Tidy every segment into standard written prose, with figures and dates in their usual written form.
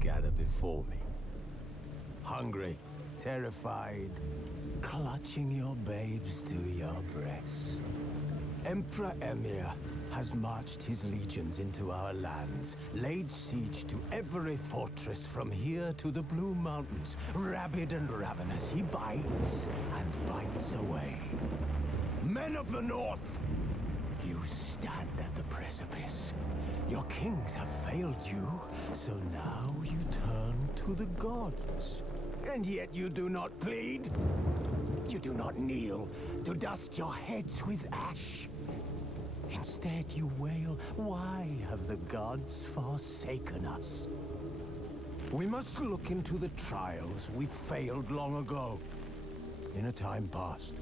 gather before me. Hungry, terrified, clutching your babes to your breast. Emperor Emir has marched his legions into our lands, laid siege to every fortress from here to the Blue Mountains. Rabid and ravenous, he bites and bites away. Men of the North, you stand at the precipice. Your kings have failed you, so now you turn to the gods. And yet you do not plead. You do not kneel to dust your heads with ash. Instead you wail, why have the gods forsaken us? We must look into the trials we failed long ago. In a time past,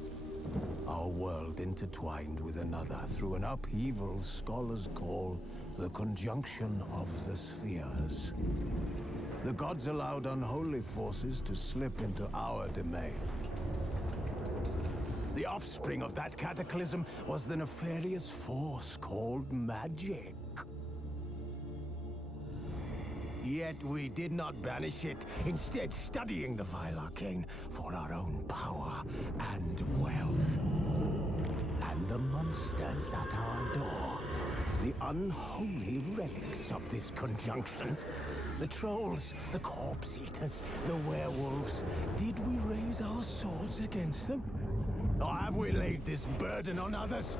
our world intertwined with another through an upheaval scholars call the conjunction of the spheres. The gods allowed unholy forces to slip into our domain. The offspring of that cataclysm was the nefarious force called magic. Yet we did not banish it, instead studying the vile arcane for our own power and wealth. And the monsters at our door, the unholy relics of this conjunction. The trolls, the corpse eaters, the werewolves. Did we raise our swords against them? Or have we laid this burden on others?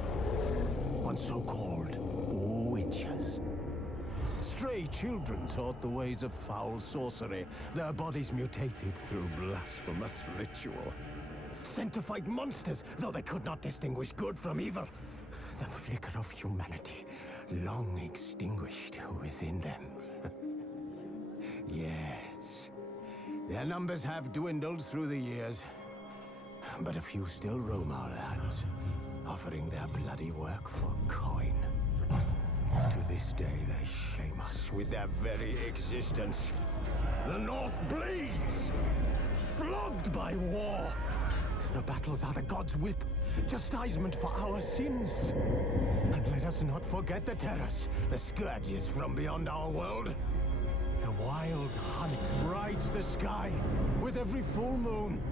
On so-called witches. Stray children taught the ways of foul sorcery, their bodies mutated through blasphemous ritual. Sent to fight monsters, though they could not distinguish good from evil. The flicker of humanity, long extinguished within them. Yes, their numbers have dwindled through the years, but a few still roam our lands, offering their bloody work for coin. To this day, they shame us with their very existence. The North bleeds, flogged by war. The battles are the gods' whip, chastisement for our sins. And let us not forget the terrors, the scourges from beyond our world. The wild hunt rides the sky with every full moon.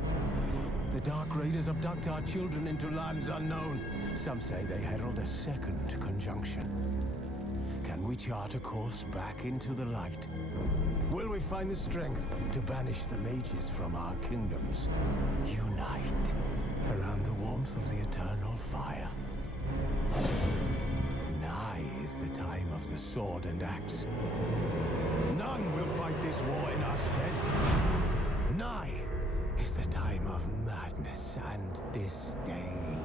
The Dark Raiders abduct our children into lands unknown. Some say they herald a second conjunction. Can we chart a course back into the light? Will we find the strength to banish the mages from our kingdoms? Unite around the warmth of the eternal fire. Nigh is the time of the sword and axe. None will fight this war in our stead. Nigh is the time of madness and disdain.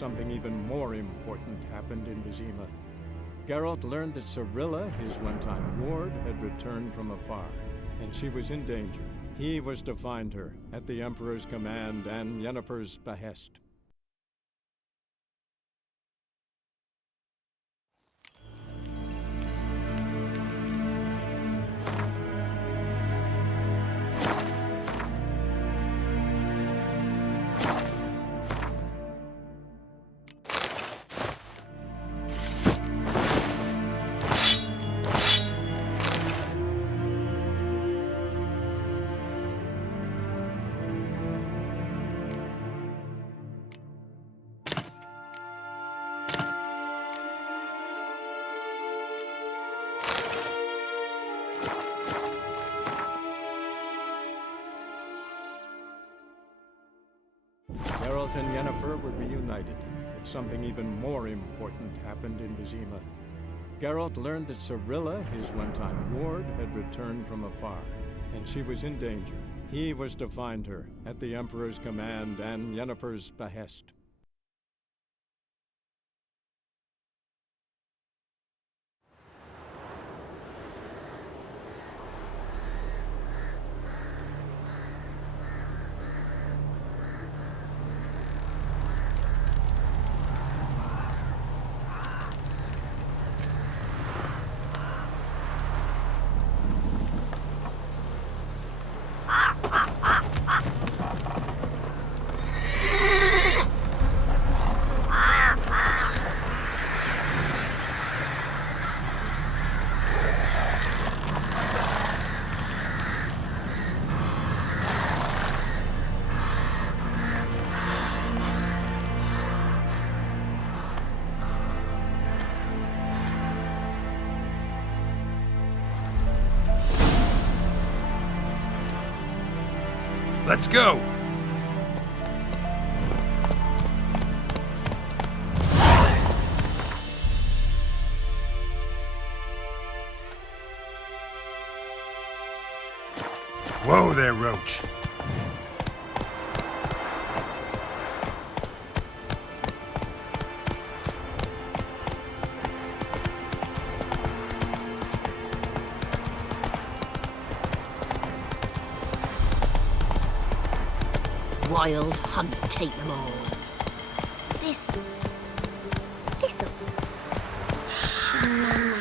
something even more important happened in Vizima. Geralt learned that Cirilla, his one-time ward, had returned from afar, and she was in danger. He was to find her, at the Emperor's command and Yennefer's behest. Geralt and Yennefer were reunited, but something even more important happened in Vizima. Geralt learned that Cirilla, his one-time ward, had returned from afar, and she was in danger. He was to find her, at the Emperor's command and Yennefer's behest. Let's go! Whoa there, Roach. Wild hunt take them all. This'll shenanigans.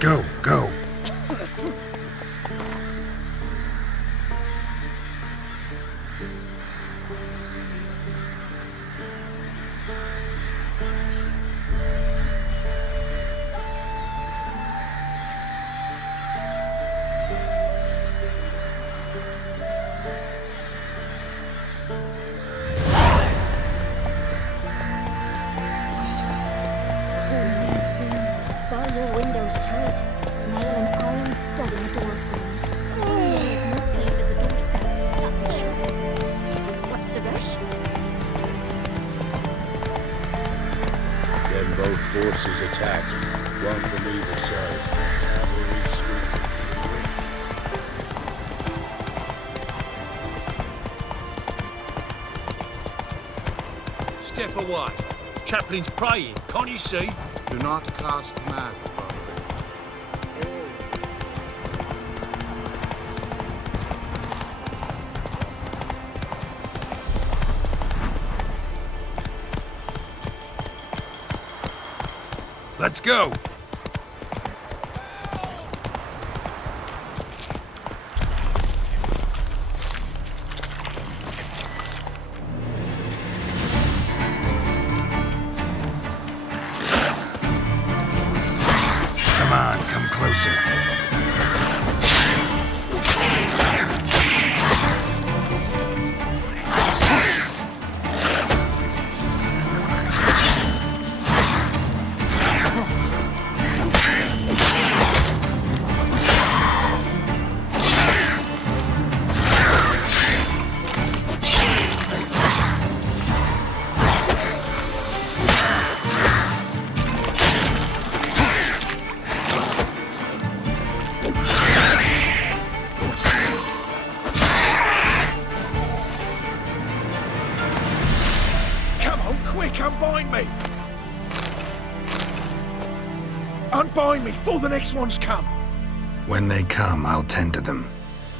Go, go! Bar your windows tight. Nail an iron stud in the door frame. Not tape at the doorstep. That'll be sure. What's the rush? Both forces attacked, one from either side. Cavalry sweeping. Step away. Chaplain's praying, can't you see? Do not cast mad, brother. Let's go! Come on, come closer. Unbind me! Unbind me before the next ones come! When they come, I'll tend to them.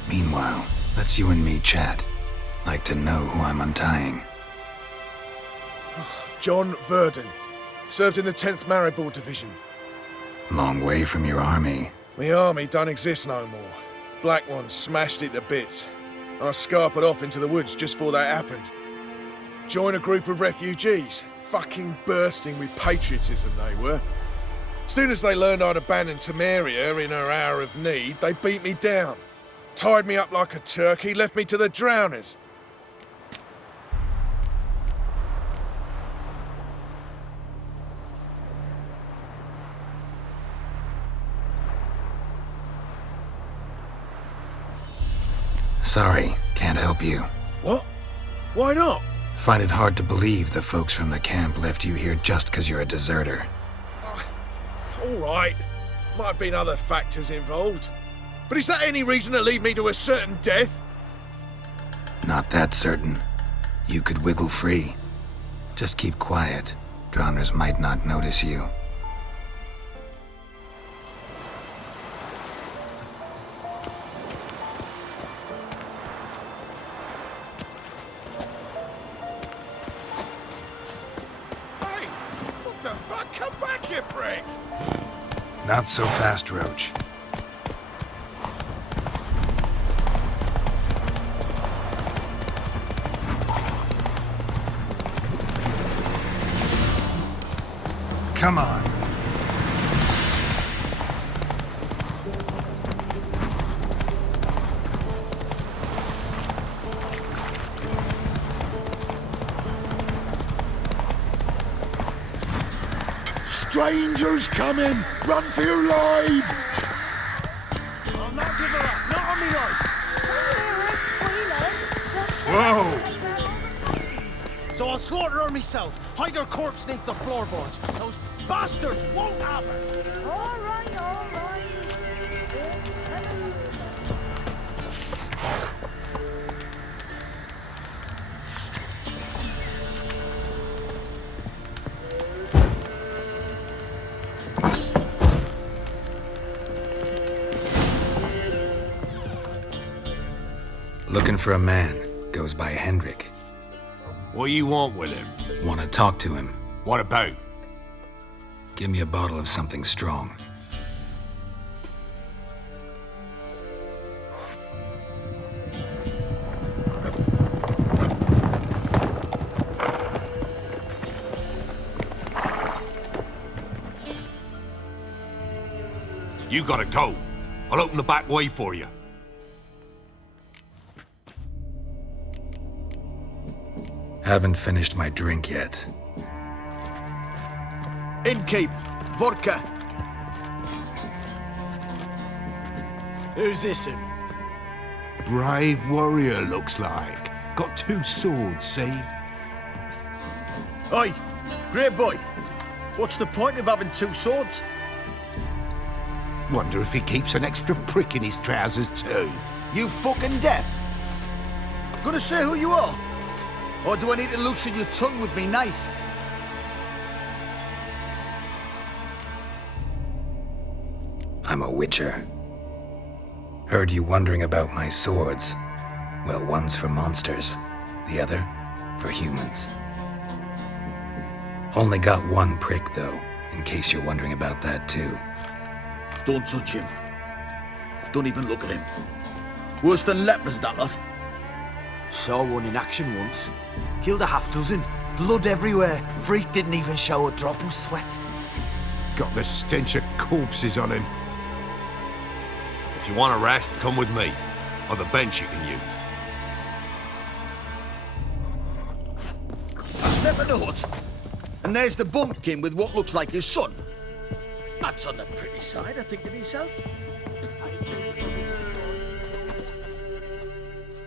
Meanwhile, let's you and me chat. Like to know who I'm untying. John Verdon. Served in the 10th Maribor Division. Long way from your army. My army don't exist no more. Black Ones smashed it to bits. I scarpered off into the woods just before that happened. Joined a group of refugees. Fucking bursting with patriotism they were. Soon as they learned I'd abandoned Temeria in her hour of need, they beat me down. Tied me up like a turkey, left me to the drowners. Sorry, can't help you. What? Why not? Find it hard to believe the folks from the camp left you here just because you're a deserter. All right. Might have been other factors involved. But is that any reason to lead me to a certain death? Not that certain. You could wiggle free. Just keep quiet. Drowners might not notice you. Hey! What the fuck? Come back here, prick! Not so fast, Roach. Come on. Strangers coming! Run for your lives! I'll not give her up, not on me life. Whoa! So I'll slaughter her myself, hide her corpse neath the floorboards. Those bastards won't have her. All right, all right. Looking for a man. Goes by Hendrik. What do you want with him? Want to talk to him. What about? Give me a bottle of something strong. You gotta go. I'll open the back way for you. Haven't finished my drink yet. Innkeep! Vodka! Who's this him? Brave warrior, looks like. Got 2 swords, see? Oi! Great boy! What's the point of having two swords? Wonder if he keeps an extra prick in his trousers too. You fucking deaf? Gonna say who you are? Or do I need to loosen your tongue with me knife? I'm a witcher. Heard you wondering about my swords. Well, one's for monsters, the other for humans. Only got one prick, though, in case you're wondering about that, too. Don't touch him. Don't even look at him. Worse than lepers, that lot. Saw one in action once. Killed a half dozen. Blood everywhere. Freak didn't even show a drop of sweat. Got the stench of corpses on him. If you want a rest, come with me. I've a bench you can use. I step in the hut, and there's the bumpkin with what looks like his son. That's on the pretty side, I think to myself.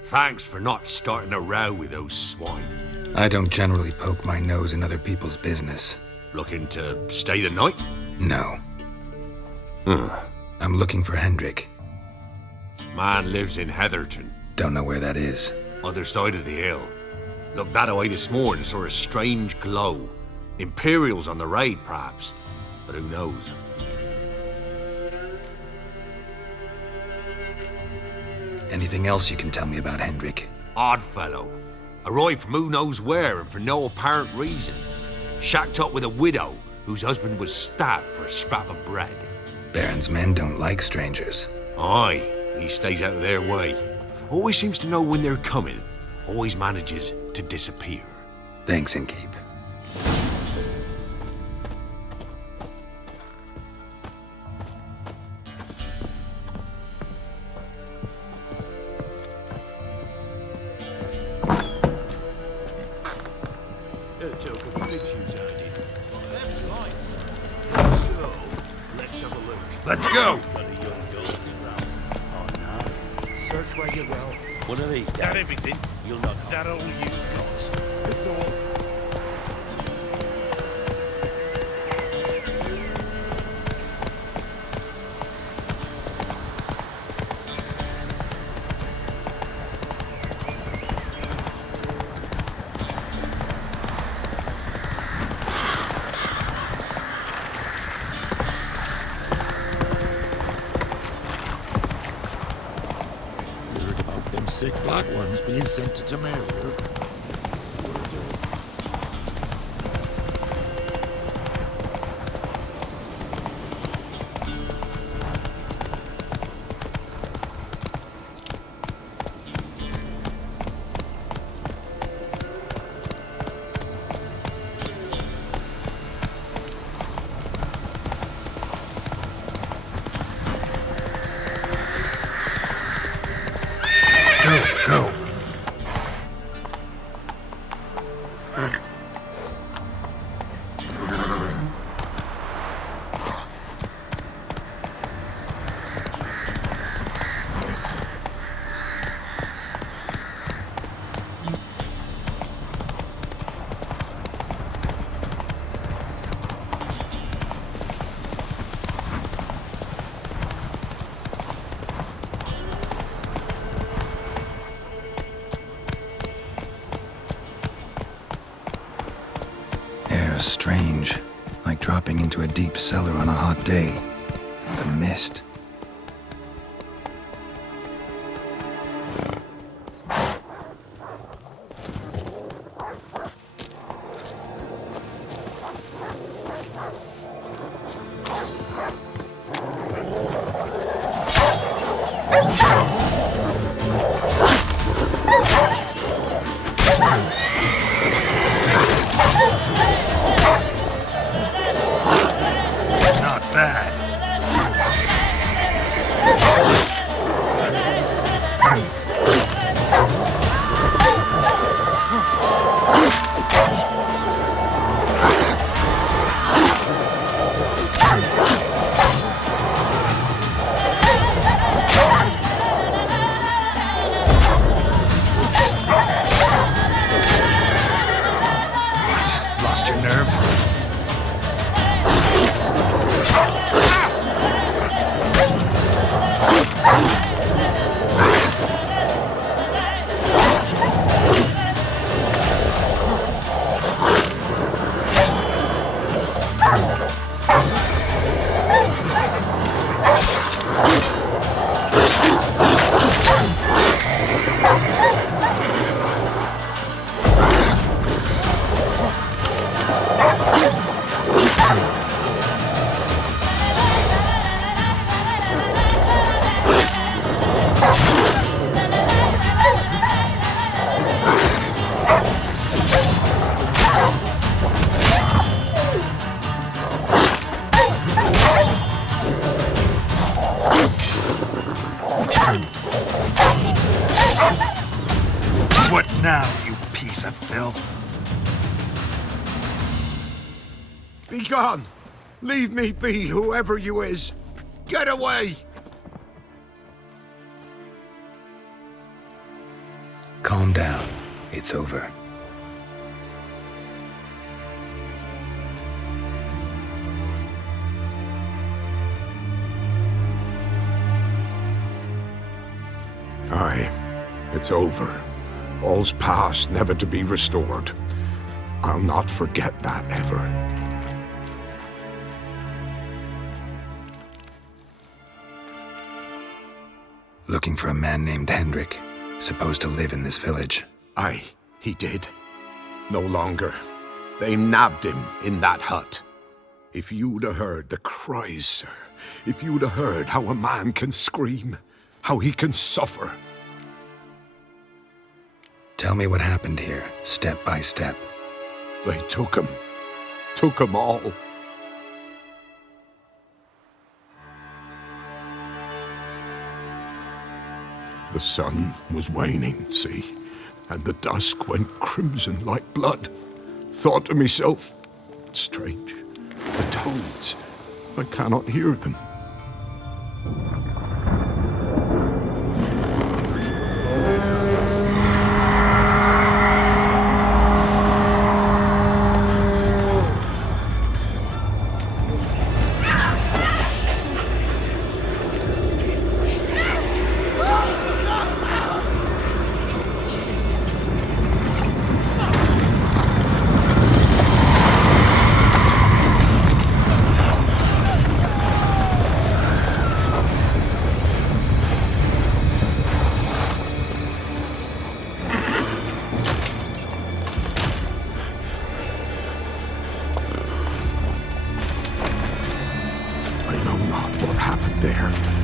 Thanks for not starting a row with those swine. I don't generally poke my nose in other people's business. Looking to stay the night? No. I'm looking for Hendrik. Man lives in Heatherton. Don't know where that is. Other side of the hill. Looked that away this morning, saw a strange glow. Imperials on the raid, perhaps. But who knows? Anything else you can tell me about Hendrik? Odd fellow. Arrived from who knows where and for no apparent reason. Shacked up with a widow whose husband was stabbed for a scrap of bread. Baron's men don't like strangers. Aye, and he stays out of their way. Always seems to know when they're coming. Always manages to disappear. Thanks, Innkeep. Let's go! Search where you will. One of these days. That everything? You'll not. That all you got? It's all. Sick black ones being sent to Tamaria. Go. Strange, like dropping into a deep cellar on a hot day. The mist. What now, you piece of filth? Be gone! Leave me be, whoever you is! Get away! Calm down. It's over. Aye, it's over. All's past, never to be restored. I'll not forget that ever. Looking for a man named Hendrik, supposed to live in this village. Aye, he did. No longer. They nabbed him in that hut. If you'd have heard the cries, sir, if you'd have heard how a man can scream, how he can suffer. Tell me what happened here, step by step. They took him all. The sun was waning, see, and the dusk went crimson like blood. Thought to myself, strange, the toads, I cannot hear them.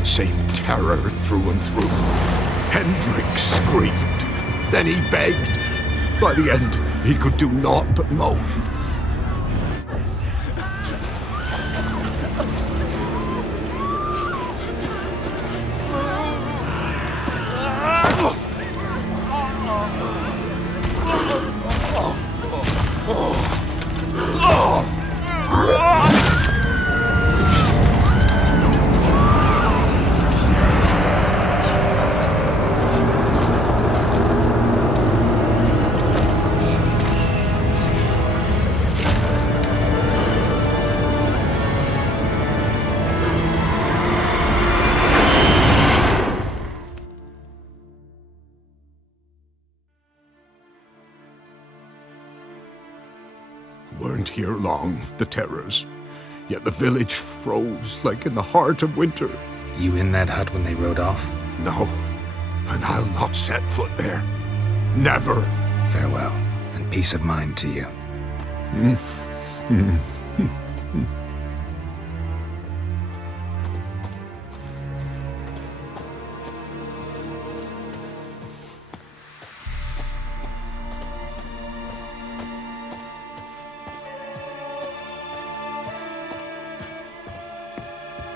Save terror through and through. Hendrik screamed. Then he begged. By the end, he could do naught but moan. Weren't here long, the terrors. Yet the village froze like in the heart of winter. You in that hut when they rode off? No, and I'll not set foot there. Never. Farewell, and peace of mind to you.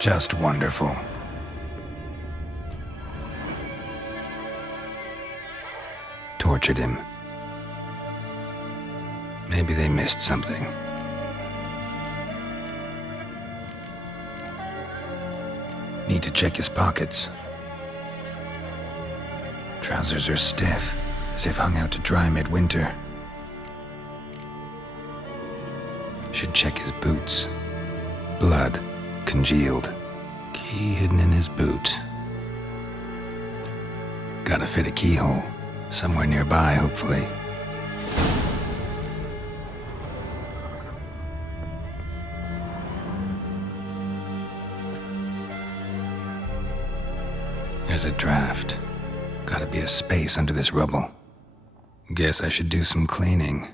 Just wonderful. Tortured him. Maybe they missed something. Need to check his pockets. Trousers are stiff, as if hung out to dry midwinter. Should check his boots. Blood. Congealed. Key hidden in his boot. Gotta fit a keyhole. Somewhere nearby, hopefully. There's a draft. Gotta be a space under this rubble. Guess I should do some cleaning.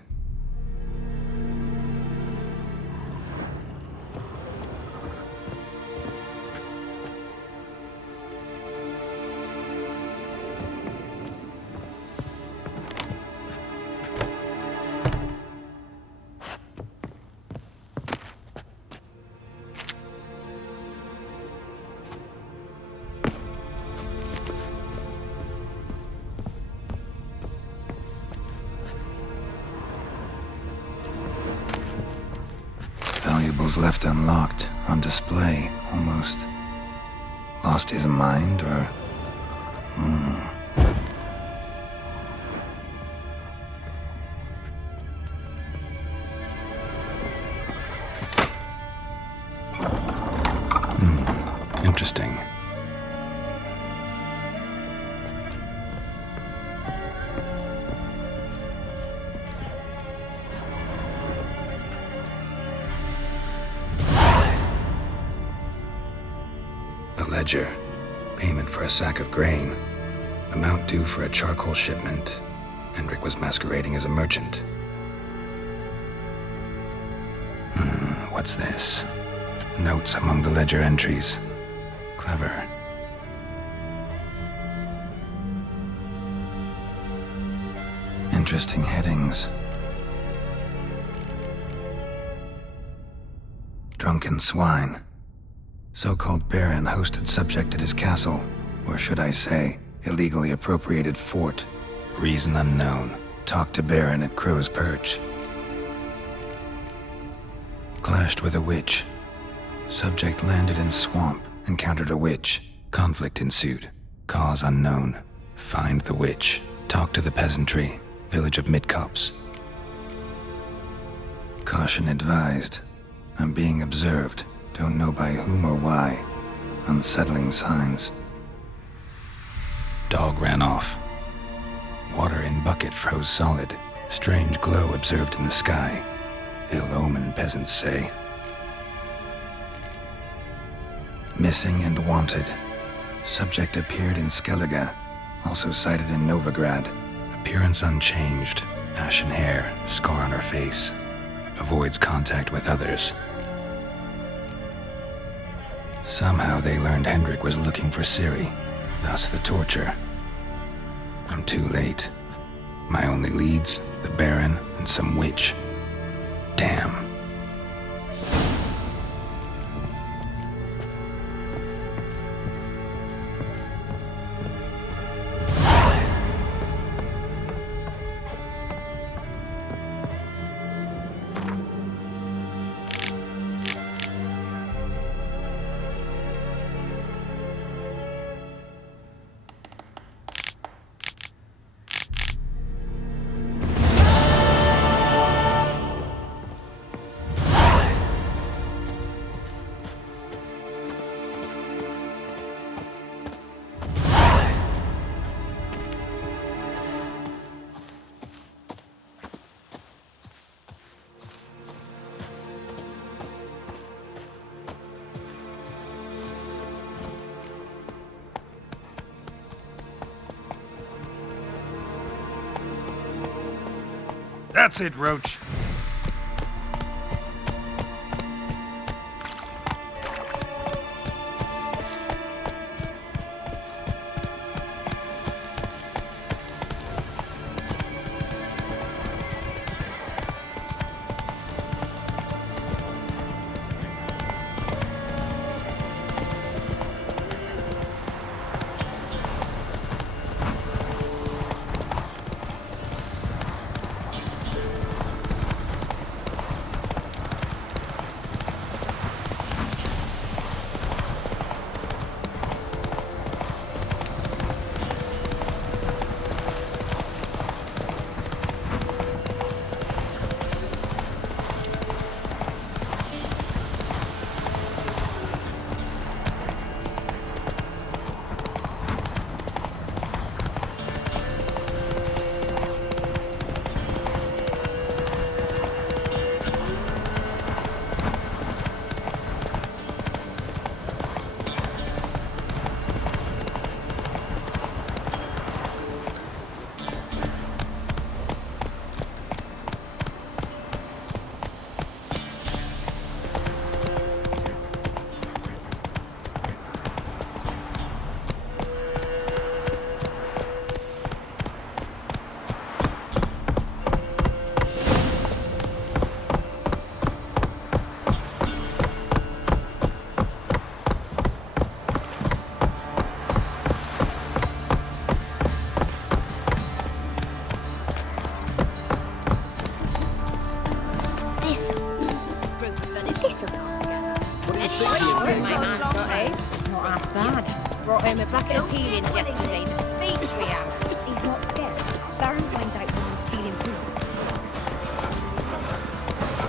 was left unlocked, on display, almost. Lost his mind, or... Interesting. A ledger. Payment for a sack of grain. Amount due for a charcoal shipment. Hendrik was masquerading as a merchant. What's this? Notes among the ledger entries. Clever. Interesting headings. Drunken swine. So-called baron hosted subject at his castle, or should I say, illegally appropriated fort. Reason unknown. Talk to baron at Crow's Perch. Clashed with a witch. Subject landed in swamp, encountered a witch. Conflict ensued. Cause unknown. Find the witch. Talk to the peasantry. Village of Midcops. Caution advised. I'm being observed. Don't know by whom or why. Unsettling signs. Dog ran off. Water in bucket froze solid. Strange glow observed in the sky. Ill omen, peasants say. Missing and wanted. Subject appeared in Skellige, also sighted in Novigrad. Appearance unchanged. Ashen hair, scar on her face. Avoids contact with others. Somehow they learned Hendrik was looking for Ciri, thus the torture. I'm too late. My only leads, the Baron and some witch. Damn. That's it, Roach. sick What of you you. doing, my man, Scotty? Not half bad. Brought home a bucket of peelings yesterday. The feast we had. He's not scared. Baron finds out someone's stealing food.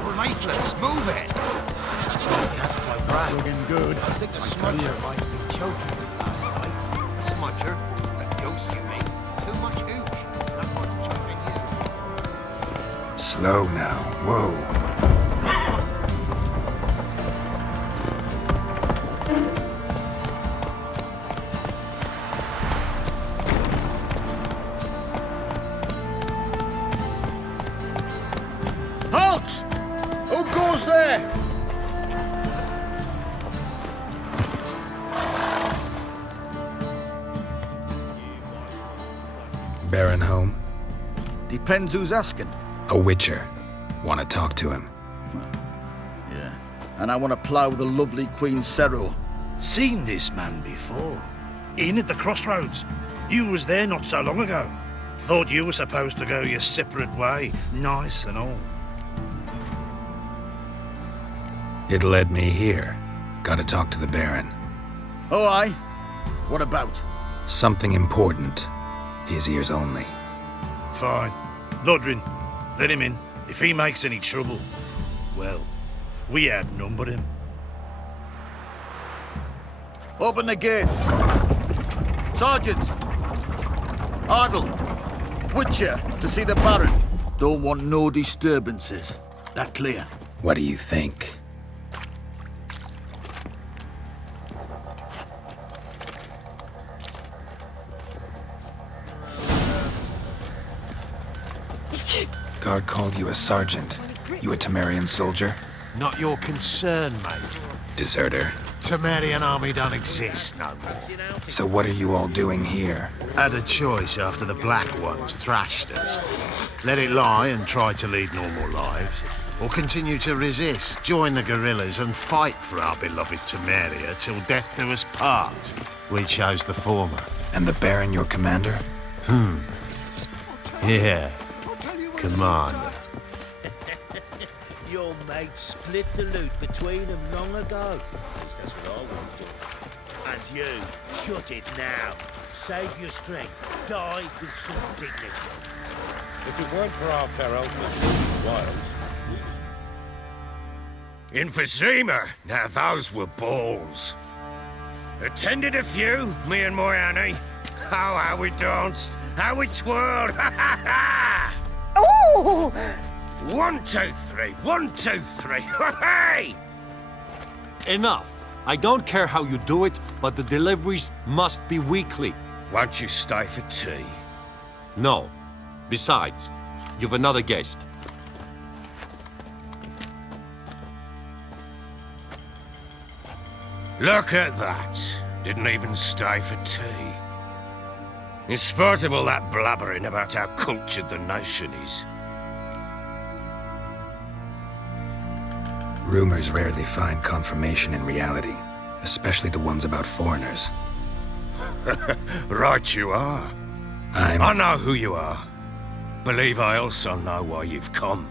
We're lifeless. Move it. That's not catch my breath. Looking good. I think the smudger might be choking me last night. A smudger? A ghost, you mean? Too much hooch. That's what's choking you. Slow now. Whoa. Halt! Who goes there? Baron home? Depends who's asking. A witcher. Want to talk to him. Yeah. And I want to plough the lovely Queen Cero. Seen this man before. In at the crossroads. You was there not so long ago. Thought you were supposed to go your separate way, nice and all. It led me here. Gotta talk to the Baron. Oh, aye? What about? Something important. His ears only. Fine. Lodrin, let him in. If he makes any trouble, well, we outnumber him. Open the gate. Sergeants! Ardle! Witcher, to see the Baron. Don't want no disturbances. That clear? What do you think? Guard called you a sergeant. You a Temerian soldier? Not your concern, mate. Deserter. Temerian army don't exist no more. So what are you all doing here? Had a choice after the Black Ones thrashed us. Let it lie and try to lead normal lives, or continue to resist, join the guerrillas and fight for our beloved Temeria till death do us part. We chose the former. And the Baron your commander? Yeah. Commander. Your mates split the loot between them long ago. At least that's what I want to. And you, shut it now. Save your strength. Die with some dignity. If it weren't for our ferocious wilds, in Vizima, now those were balls. Attended a few, me and my Annie. Oh, how we danced, how we twirled, ha ha ha! Oh! 1, 2, 3, 1, 2, 3, hey! Enough. I don't care how you do it, but the deliveries must be weekly. Won't you stay for tea? No. Besides, you've another guest. Look at that. Didn't even stay for tea. In spite of all that blabbering about how cultured the nation is. Rumors rarely find confirmation in reality, especially the ones about foreigners. Right you are. I know who you are. Believe I also know why you've come.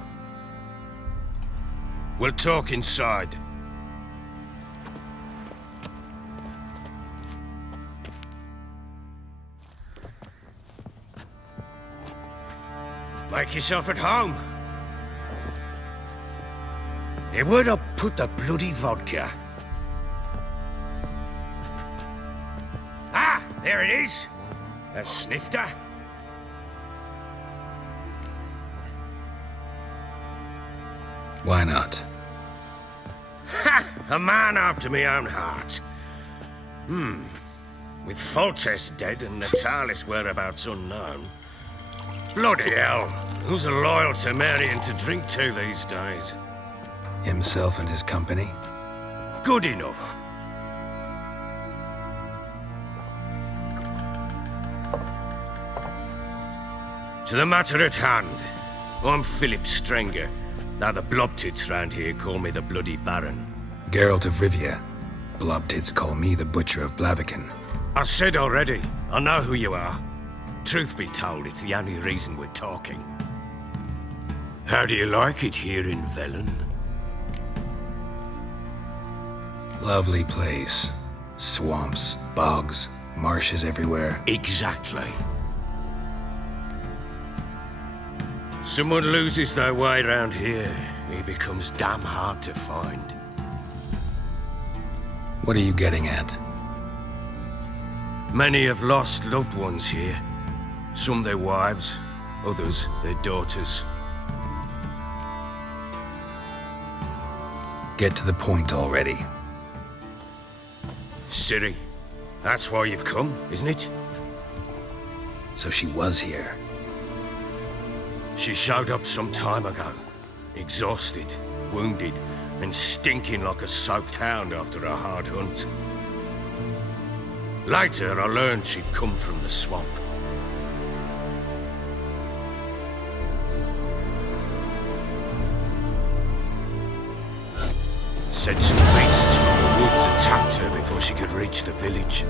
We'll talk inside. Make yourself at home. Here, where'd I put the bloody vodka? Ah, there it is. A snifter. Why not? Ha! A man after my own heart. With Foltest dead and Natalis' whereabouts unknown. Bloody hell, who's a loyal Temerian to drink to these days? Himself and his company? Good enough. To the matter at hand, I'm Philip Strenger, though the blobtits round here call me the Bloody Baron. Geralt of Rivia. Blobtits call me the Butcher of Blaviken. I said already, I know who you are. Truth be told, it's the only reason we're talking. How do you like it here in Velen? Lovely place. Swamps, bogs, marshes everywhere. Exactly. Someone loses their way around here, he becomes damn hard to find. What are you getting at? Many have lost loved ones here. Some their wives, others their daughters. Get to the point already. Ciri, that's why you've come, isn't it? So she was here. She showed up some time ago, exhausted, wounded, and stinking like a soaked hound after a hard hunt. Later, I learned she'd come from the swamp. Said some beasts from the woods attacked her before she could reach the village.